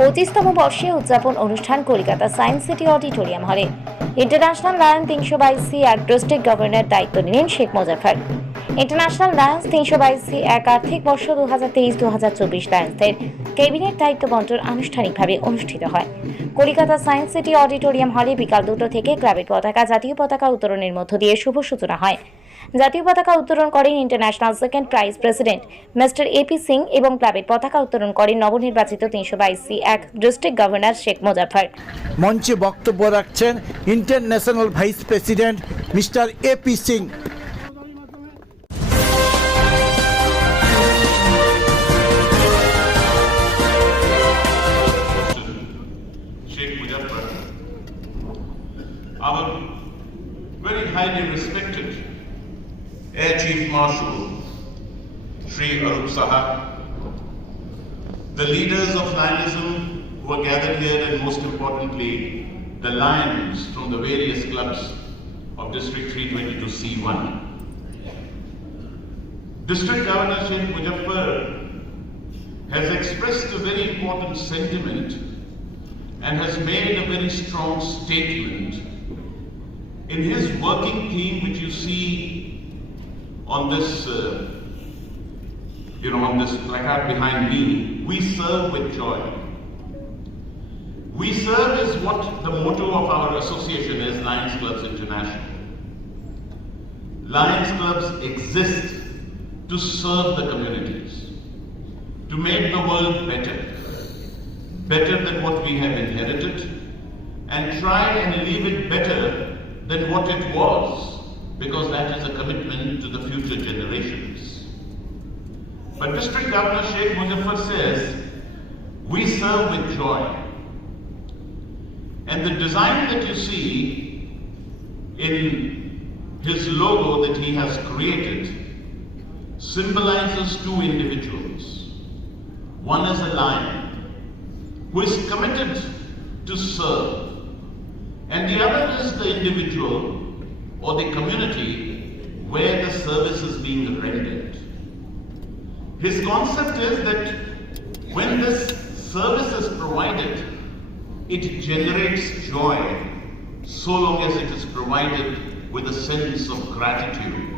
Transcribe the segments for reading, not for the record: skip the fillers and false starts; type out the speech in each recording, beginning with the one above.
25তম বর্ষে উদযাপন অনুষ্ঠান কলকাতা সায়েন্স সিটি অডিটোরিয়াম হলে। ইন্টারন্যাশনাল লায়ন 322C এক ডিস্ট্রিক্ট গভর্নর দায়িত্ব নিলেন Sheikh Muzaffar. International Lions 322C এক আর্থিক বর্ষ 2023-2024 লায়ন্সদের ক্যাবিনেট দায়িত্ব বন্টন আনুষ্ঠানিকভাবে অনুষ্ঠিত হয়। কলকাতা সায়েন্স সিটি অডিটোরিয়াম হলে বিকাল 2টো থেকে ক্লাবের পতাকা জাতীয় পতাকা উত্তোলনের মধ্য দিয়ে শুভ সূচনা হয়। জাতীয় পতাকা উত্তোলন করেন international second prize president mister A P Singh এবং ক্লাবের পতাকা উত্তোলন করেন নবনির্বাচিত 322C এক ডিস্ট্রিক্ট গভর্নর শেখ মুজাফফর। মঞ্চে বক্তব্য রাখছেন international vice president mister A P Singh. Sheikh Muzaffar, our very highly respected Air Chief Marshal Shri Arup Sahab, the leaders of Lionism who are gathered here, and most importantly the Lions from the various clubs of District 322C1. District Governor Sheikh Muzaffar has expressed a very important sentiment and has made a very strong statement in his working theme, which you see on this on this placard behind me. We serve with joy. We serve is what the motto of our association is, Lions Clubs International. Lions Clubs exist to serve the communities, to make the world better than what we have inherited, and try and leave it better than what it was, because that is a commitment to the future generations. But District Governor Sheikh Muzaffar says, we serve with joy. And the design that you see in his logo that he has created symbolizes two individuals. One is a lion who is committed to serve, and the other is the individual or the community where the service is being rendered. His concept is that when this service is provided, it generates joy so long as it is provided with a sense of gratitude.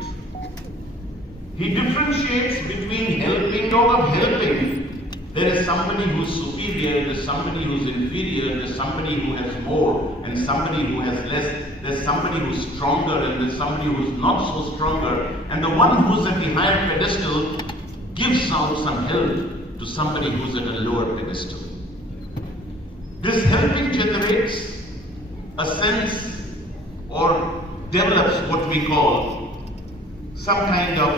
He differentiates between helping or helping. There is somebody who is superior, there is somebody who is inferior, there is somebody who has more and somebody who has less, there is somebody who is stronger and there is somebody who is not so stronger, and the one who is at the higher pedestal gives out some help to somebody who is at a lower pedestal. This helping generates a sense or develops what we call some kind of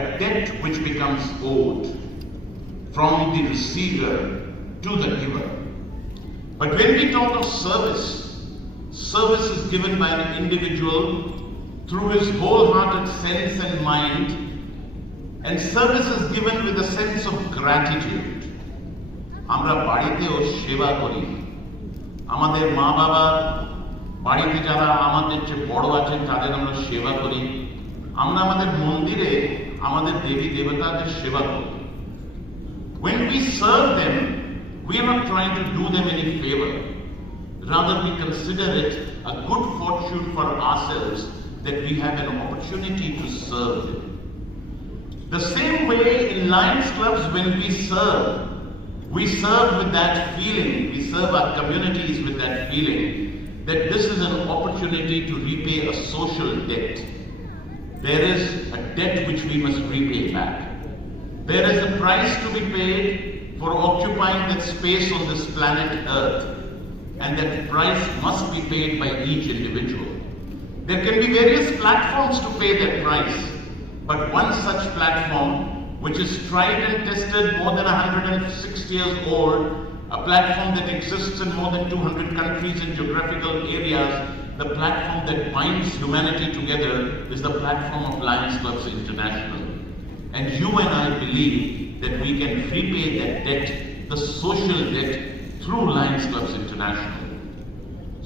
a debt which becomes owed from the receiver to the giver. But when we talk of service, service is given by an individual through his wholehearted sense and mind, and service is given with a sense of gratitude. আমরা বাড়িতেও সেবা করি, আমাদের মা বাবা বাড়িতে যারা আমাদের চেয়ে বড় আছেন তাদের আমরা সেবা করি, আমরা আমাদের মন্দিরে আমাদের দেবী দেবতাদের সেবা করি। When we serve them, we are not trying to do them any favor. Rather, we consider it a good fortune for ourselves that we have an opportunity to serve them. The same way in Lions Clubs, when we serve with that feeling, we serve our communities with that feeling that this is an opportunity to repay a social debt. There is a debt which we must repay back. There is a price to be paid for occupying that space on this planet Earth, and that price must be paid by each individual. There can be various platforms to pay that price, but one such platform, which is tried and tested, more than 160 years old, a platform that exists in more than 200 countries and geographical areas, the platform that binds humanity together is the platform of Lions Clubs International. And you and I believe that we can repay that debt, the social debt, through Lions Clubs International.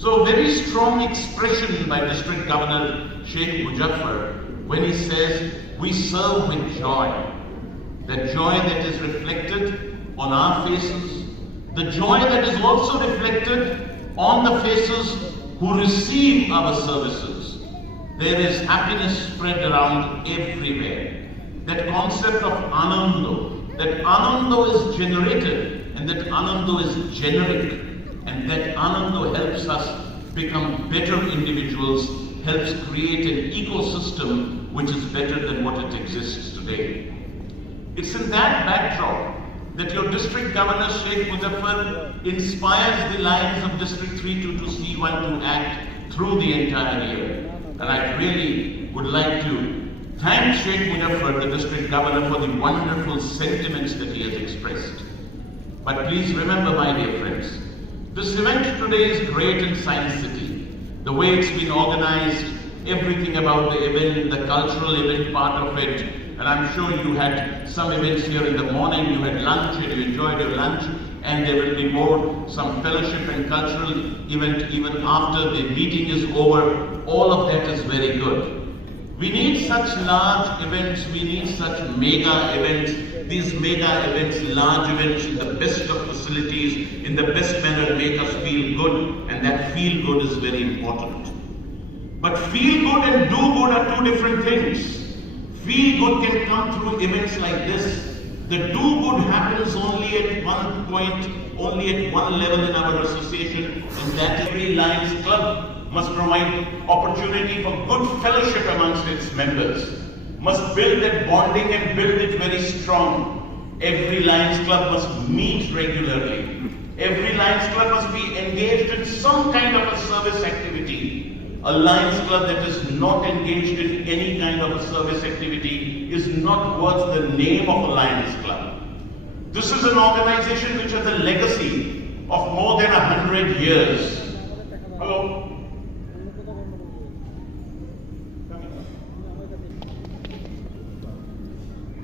So a very strong expression by District Governor Sheikh Muzaffar when he says, we serve with joy. That joy that is reflected on our faces, the joy that is also reflected on the faces who receive our services. There is happiness spread around everywhere. That concept of Anando, that Anando is generated and that Anando is generic, and that Anando helps us become better individuals, helps create an ecosystem which is better than what it exists today. It's in that backdrop that your district governor Sheikh Muzaffar inspires the Lions of District 32C1 to act through the entire year. And I really would like to thank Sheikh Muzaffar, the district governor, for the wonderful sentiments that he has expressed. But please remember, my dear friends, this event today is great in Science City. The way it's been organized, everything about the event, the cultural event part of it, and I'm sure you had some events here in the morning, you had lunch and you enjoyed your lunch, and there will be more, some fellowship and cultural event even after the meeting is over. All of that is very good. We need such large events, we need such mega events. These mega events, large events in the best of facilities, in the best manner make us feel good, and that feel good is very important. But feel good and do good are two different things. Feel good can come through events like this. The do good happens only at one point, only at one level in our association, and that every Lions Club must provide opportunity for good fellowship amongst its members, must build that bonding and build it very strong. Every Lions Club must meet regularly. Every Lions Club must be engaged in some kind of a service activity. A Lions Club that is not engaged in any kind of a service activity is not worth the name of a Lions Club. This is an organization which has a legacy of more than 100 years. Hello?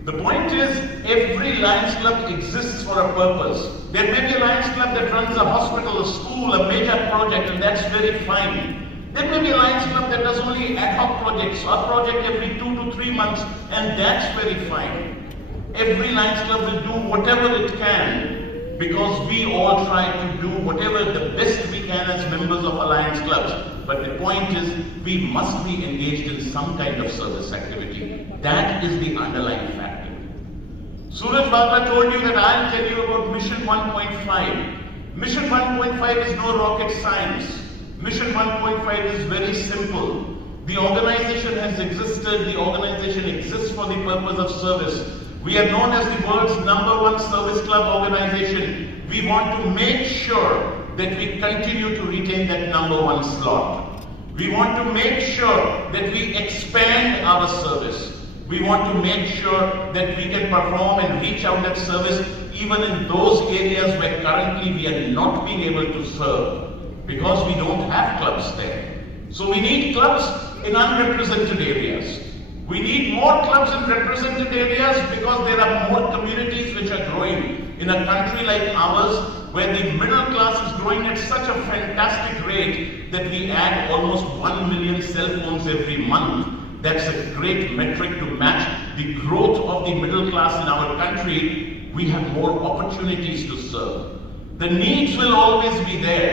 The point is, every Lions Club exists for a purpose. There may be a Lions Club that runs a hospital, a school, a major project, and that's very fine. There may be a Lions Club that does only ad hoc projects, a project every 2 to 3 months, and that's very fine. Every Lions Club will do whatever it can, because we all try to do whatever the best we can as members of our Lions Clubs. But the point is, we must be engaged in some kind of service activity. That is the underlying factor. Suraj Baba told you that I'll tell you about Mission 1.5. Mission 1.5 is no rocket science. Mission 1.5 is very simple. The organization has existed, the organization exists for the purpose of service. We are known as the world's #1 service club organization. We want to make sure that we continue to retain that #1 slot. We want to make sure that we expand our service. We want to make sure that we can perform and reach out that service even in those areas where currently we are not being able to serve, because we don't have clubs there. So we need clubs in unrepresented areas. We need more clubs in represented areas because there are more communities which are growing. In a country like ours, where the middle class is growing at such a fantastic rate that we add almost 1 million cell phones every month, that's a great metric to match the growth of the middle class in our country. We have more opportunities to serve. The needs will always be there.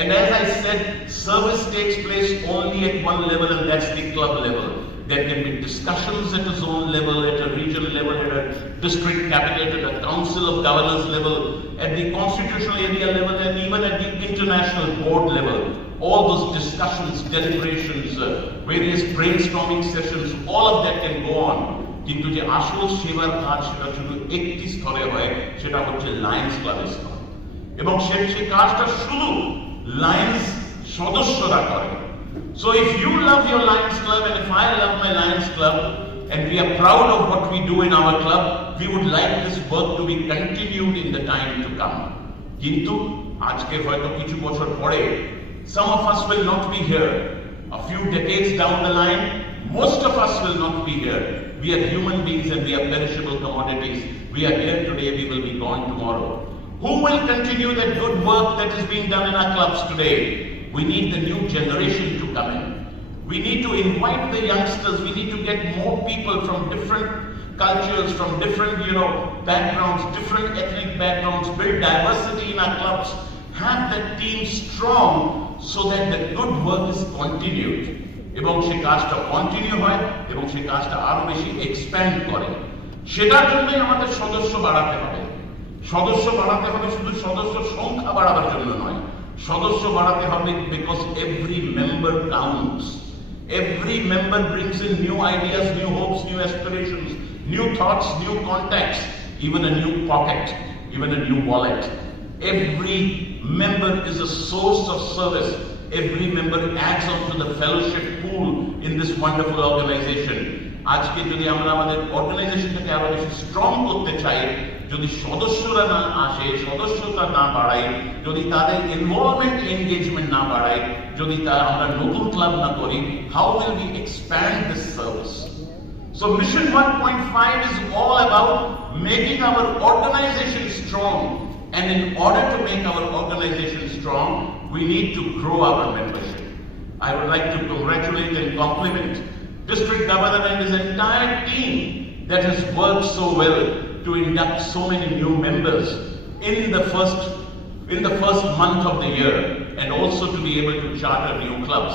And as I said, service takes place only at one level, and that's the club level. There can be discussions at a zone level, at a regional level, at a district cabinet, at a council of governors level, at the constitutional area level, and even at the international board level. All those discussions, deliberations, various brainstorming sessions, all of that can go on. কিন্তু যে আসল সেবার কাজ সেটা শুধু একটি স্তরে হয়, সেটা হচ্ছে লায়ন্স ক্লাবের স্তর, এবং সেই কাজটা শুধু লায়ন্স সদস্যরা করে। So if you love your Lions Club and if I love my Lions Club and we are proud of what we do in our club, we would like this work to be continued in the time to come. কিন্তু আজকে হয়তো কিছু বছর পরে some of us will not be here. A few decades down the line, most of us will not be here. We are human beings and we are perishable commodities. We are here today, we will be gone tomorrow. Who will continue that good work that is being done in our clubs today? We need the new generation to come in. We need to invite the youngsters. We need to get more people from different cultures, from different, backgrounds, different ethnic backgrounds, build diversity in our clubs, have that team strong so that the good work is continued. এবং সেই কাজটা continue হয় এবং সেই কাজটা আরো বেশি expand করে। সেটার জন্যই আমাদের সদস্য বাড়াতে হবে। সদস্য বাড়াতে হবে শুধু সদস্য সংখ্যা বাড়াবার জন্য নয়, সদস্য বাড়াতে হবে because every member counts. Every member brings in new ideas, new hopes, new aspirations, new thoughts, new contacts, even a new pocket, even a new wallet. Every member is a source of service. Every member adds on to the fellowship pool in this wonderful organization. আজকে যদি আমরা আমাদের অর্গানাইজেশনটাকে আরো বেশি strong করতে চাই, যদি সদস্যরা না আসে, সদস্যতা না বাড়াই, যদি তাদের ইনভলভমেন্ট এনগেজমেন্ট না বাড়াই, যদি আমরা নতুন ক্লাব না করি, how will we expand this service? So Mission 1.5 is all about making our organization strong, and in order to make our organization strong, we need to grow our membership. I would like to congratulate and compliment District Governor and his entire team that has worked so well to induct so many new members in the first month of the year, and also to be able to charter new clubs.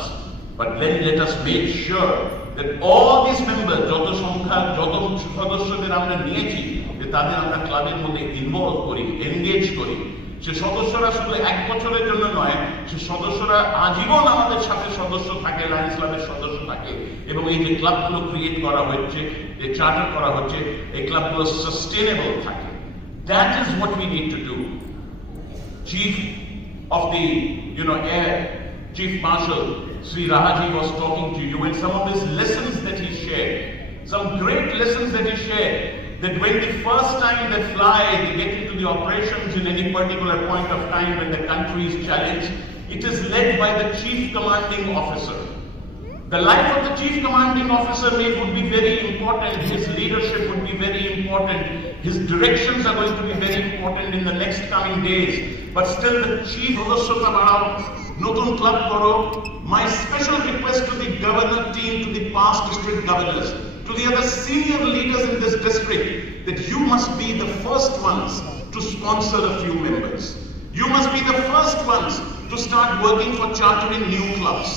But then let us make sure that all these members, যত সংখ্যা, যত সদস্যদের আমরা নিয়েছি, যে তাদের আমরা ক্লাবের মধ্যে ইনভলভ করি, এনগেজ করি। সে সদস্যরা শুধু এক বছরের জন্য নয়, সে সদস্যরা আজীবন আমাদের সাথে সদস্য থাকে, লায়ন্স ক্লাবের সদস্য থাকে, এবং এই যে ক্লাবগুলো ক্রিয়েট করা হচ্ছে, যে চার্টার করা হচ্ছে, এই ক্লাবগুলো সাস্টেনেবল থাকে। That is what we need to do. Chief of the Air, Chief Marshal Sri Rahaji was talking to you, and some of his lessons that he shared, some great lessons that he shared, that when the first time they fly, they get into the operations in any particular point of time when the country is challenged, it is led by the Chief Commanding Officer. The life of the Chief Commanding Officer would be very important, his leadership would be very important, his directions are going to be very important in the next coming days, but still the Chief Sodashyota Badao, Notun Club Koro, my special request to the governor team, to the past district governors, to the other senior leaders in this district, that you must be the first ones to sponsor a few members. You must be the first ones to start working for chartering new clubs.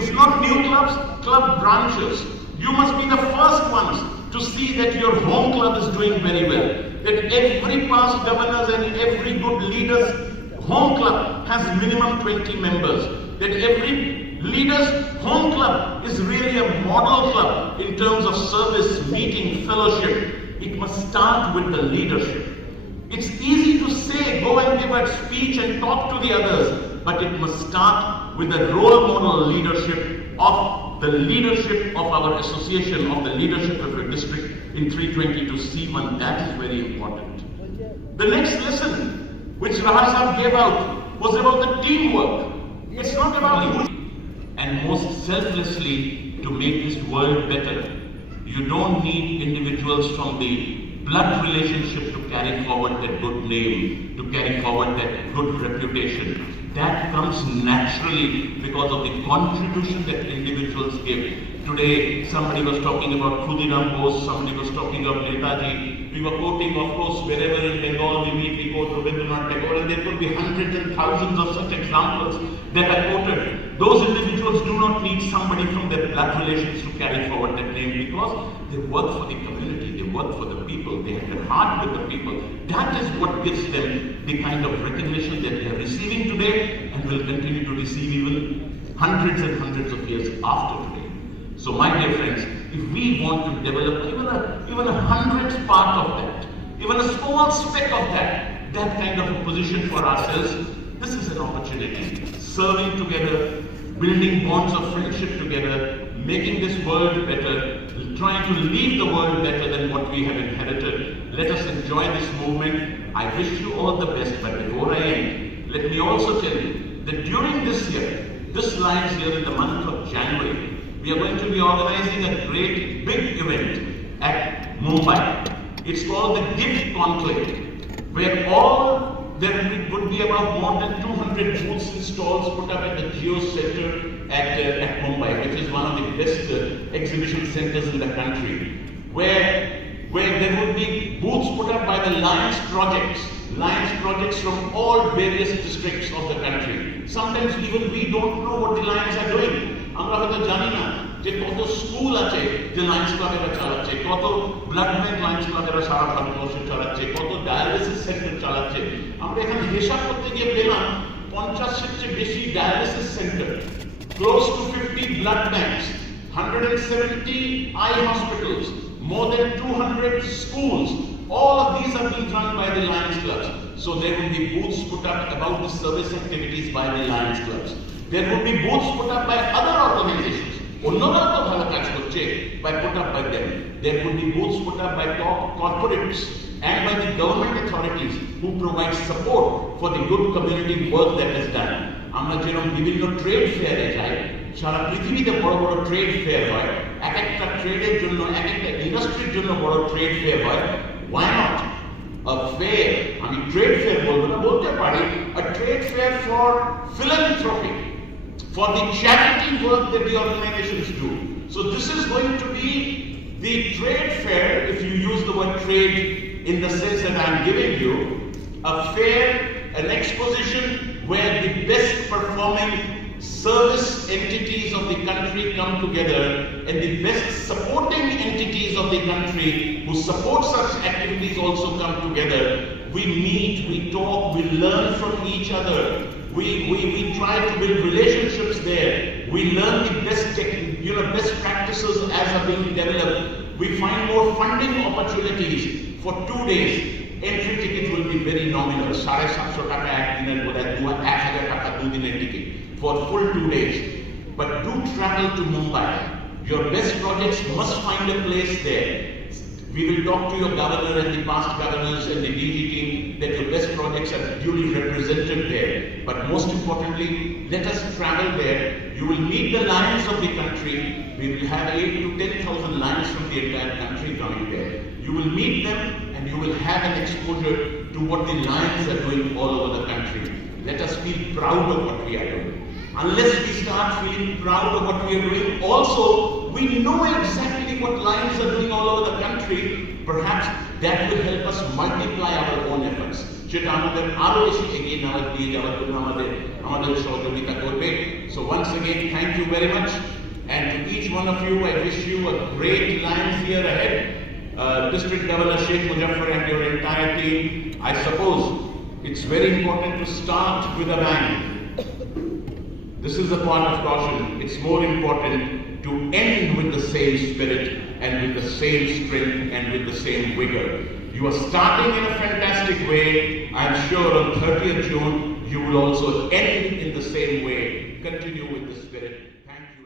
If not new clubs, club branches. You must be the first ones to see that your home club is doing very well. That every past governors and every good leader's home club has minimum 20 members. That every leader's home club is really a model club in terms of service, meeting, fellowship. It must start with the leadership. It's easy to say, go and give a speech and talk to the others, but it must start with the role model leadership of the leadership of our association, of the leadership of the district in 322 C1. That is very important. The next lesson which Rahasab gave out was about the teamwork. It's not about and most selflessly to make this world better. You don't need individuals from the blood relationship to carry forward that good name, to carry forward that good reputation. That comes naturally because of the contribution that individuals give. Today, somebody was talking about Khudiram Bose, somebody was talking of Netaji. We were quoting, of course, wherever in Bengal we meet, we quote Rabindranath Tagore, and there could be hundreds and thousands of such examples that are quoted. Those individuals do not need somebody from their blood relations to carry forward that name, because they work for the community, they work for the people, they have their heart with the people. That is what gives them the kind of recognition that they are receiving today and will continue to receive even hundreds and hundreds of years after today. So my dear friends, if we want to develop even a hundredth part of that, even a small speck of that kind of a position for ourselves, this is an opportunity. Serving together, building bonds of friendship together, making this world better, trying to leave the world better than what we have inherited. Let us enjoy this movement. I wish you all the best, but before I end, let me also tell you that during this year, this Lions year in the month of January, we are going to be organizing a great big event at Mumbai. It's called the Gift Conclave, where there would be about more than 200 booths and stalls put up at the Geo Center at Mumbai, which is one of the best exhibition centers in the country, where there would be booths put up by the Lions projects from all various districts of the country. Sometimes even we don't know what the Lions are doing. আমরা হয়তো জানি না যে কত school আছে যে Lions ক্লাবেরা চালাচ্ছে, কত ব্লাড ব্যাংক লায়ন্স ক্লাবেরা সারা ভারতবর্ষে চালাচ্ছে, কত ডায়ালিসিস সেন্টার চালাচ্ছে। আমরা এখানে হিসাব করতে গিয়ে পেলাম 50-এর চেয়ে বেশি dialysis centre, close to 50 blood banks, 170 eye hospitals, more than 200 schools. All of these are being run by the Lions clubs. So there will be booths put up about the service activities by the Lions clubs. There will be booths put up by other organizations. অন্যরা তো ভালো কাজ করছে, put up by them. There will be booths put up by top corporates and by the government authorities who provide support for the good community work that is done. আমরা যেরকম বিভিন্ন trade ফেয়ারে যাই, সারা পৃথিবীতে বড় বড় ট্রেড ফেয়ার হয়, এক একটা ট্রেডের জন্য, এক একটা ইন্ডাস্ট্রির জন্য বড় ট্রেড ফেয়ার হয়। Why not a fair, আমি ট্রেড ফেয়ার বলবো না, বলতে পারি a trade fair for philanthropy, for the charity work that the organizations do. So this is going to be the trade fair, if you use the word trade in the sense that I'm giving you, a fair, an exposition where the best performing service entities of the country come together and the best supporting entities of the country who support such activities also come together. We meet, we talk, we learn from each other. We try to build relationships there. We learn the best practices as are being developed. We find more funding opportunities for 2 days. Entry ticket will be very nominal. 750 টাকা একদিনের, বোধহয় 1000 টাকা 2 দিনের ticket for full 2 days. But do travel to Mumbai. Your best projects must find a place there. We will talk to your governor and the past governors and the DG team that your best projects are duly represented there. But most importantly, let us travel there. You will meet the Lions of the country. We will have 8,000 to 10,000 Lions from the entire country coming there. You will meet them and you will have an exposure to what the Lions are doing all over the country. Let us feel proud of what we are doing. Unless we start feeling proud of what we are doing, also we know exactly what Lions are doing all over the country. Perhaps that will help us multiply our own efforts. যেটা আমাদের আরো বেশি এগিয়ে নিয়ে যাওয়ার জন্য আমাদের সহযোগিতা করবে। So once again, thank you very much, and to each one of you, I wish you a great Lions year ahead. District Governor Sheikh Muzaffar and your entire team, I suppose it's very important to start with a bang. This is a point of caution. It's more important to end with the same spirit and with the same strength and with the same vigor. You are starting in a fantastic way. I'm sure on 30th June, you will also end in the same way. Continue with the spirit. Thank you.